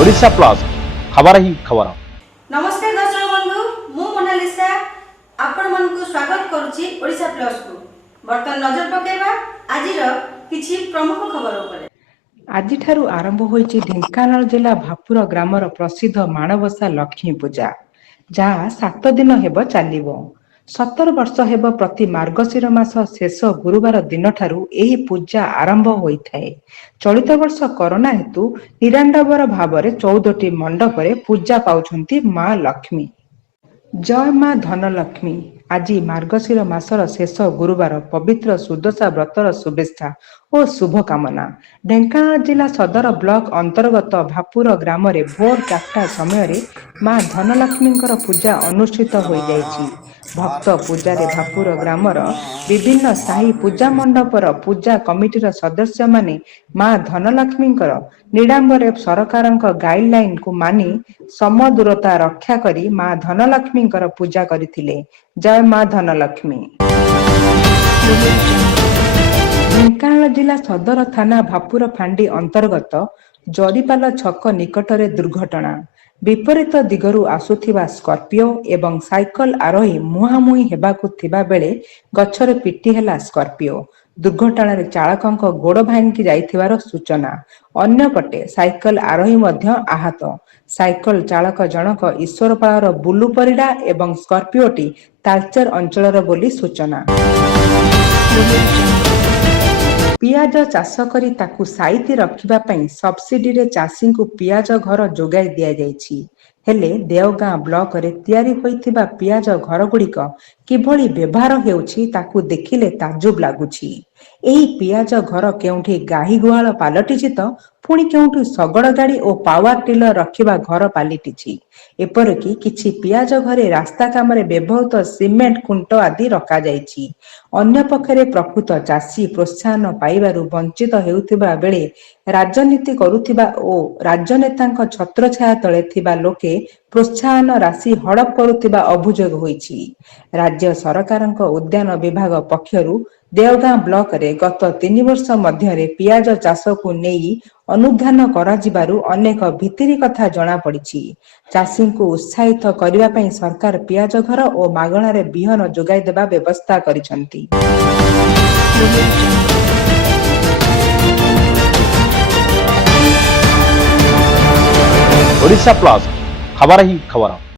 Odisha plus खबर ही खबर। नमस्कार दर्शक बंधु मु मोनालिसा आपण मन को स्वागत करूची ओडिशा प्लस को। बर्तन नजर पकेबा आजिर किछि प्रमुख खबर उपरे। आजिठारु आरंभ होइछि ढेंकानाल जिला भापुर ग्रामर प्रसिद्ध माणबसा लक्ष्मी पूजा जहाँ 7 दिन हेब चलिबो। 17 वर्ष हेब प्रति मार्गशीर मास शेष गुरुवार दिन ठारू एही पूजा आरंभ होइथाए। चलित वर्ष कोरोना हेतु निराडंबर भावरे 14टी मंडपरे पूजा पाउछंती माँ लक्ष्मी। जय माँ धनलक्ष्मी। आज मार्गशीर मासर शेष गुरुवार पवित्र सुदशा व्रतर शुभेच्छा और शुभकामना। ढेंकानाल जिला सदर ब्लॉक अंतर्गत भापुर ग्राम रे भोर 4टा समय माँ धनलक्ष्मी पूजा अनुष्ठित हो जाइछि। भक्त पूजारे भापुर ग्रामर विभिन्न साही पूजा मंडपर पूजा कमिटीर सदस्य माने माँ धनलक्ष्मी निडांबरे सरकार गाइडलाइन को मानी सम दूरता रक्षा करी माँ धनलक्ष्मी पूजा करथिले। जय माँ धनलक्ष्मी। ढेंकानाल जिला सदर थाना भापुर फांडी अंतर्गत जरीपाल छक निकटरे दुर्घटना। विपरीत दिगरु आसुथिबा स्कॉर्पियो एवं साइकल आरोही मुहांमुही हेबाकु थिबा बेले गछरे पिटी हेला स्कॉर्पियो। दुर्घटना चालक गोड़ भांगी जाइथिबार सूचना। अन्यपटे साइकल आरोही मध्य आहत। साइकल चालक जनक ईश्वरपाळर बुलु परिडा एवं स्कॉर्पियोटी तालचेर अंचलर बोली सूचना। पियाज चाष करी ताकू साइती रखिबा पई सब्सिडी रे चाषी को पियाज घर जोगाई दिया जायछि। हेले देवगां ब्लॉक रे तयारी होइथिबा पियाज घर गुड़िक किभଳି व्यवहार हेउछि ताकू देखिले ताजुब लागुछि। एही पियाज घर केउठी गाही गुहाल पालटिछि त पुणी केउठी सगड़ गाड़ी और पावर टिलर रखिबा घर पालिटिछि। एपरकी किछि पियाज घरे रास्ता कामरे व्यवहृत सिमेंट खुंट आदि रखा जाइछि। अन्य पक्षरे प्रकृत चाषी प्रोत्साहन पाइबारु वंचित हेउथिबा बेले राजनीति करुथिबा ओ राजनेतांक छत्रछाया तळे थिबा लोके प्रोत्साहन राशि हड़प करुथिबा अभियोग होइछि। राज्य सरकारक उद्यान विभाग पक्षरु देवगां ब्लॉक रे गत 3 वर्ष मध्यरे पियाज चाष को नेई अनुधान कराजिबारु अनेक भितिरी कथा जणा पड़िछि। चाषी को उत्साहित करिबा पई सरकार पियाज घर और मागणा रे बिहन जोगाई देबा व्यवस्था करिसंती। ओडिशा प्लस खबर ही खबर।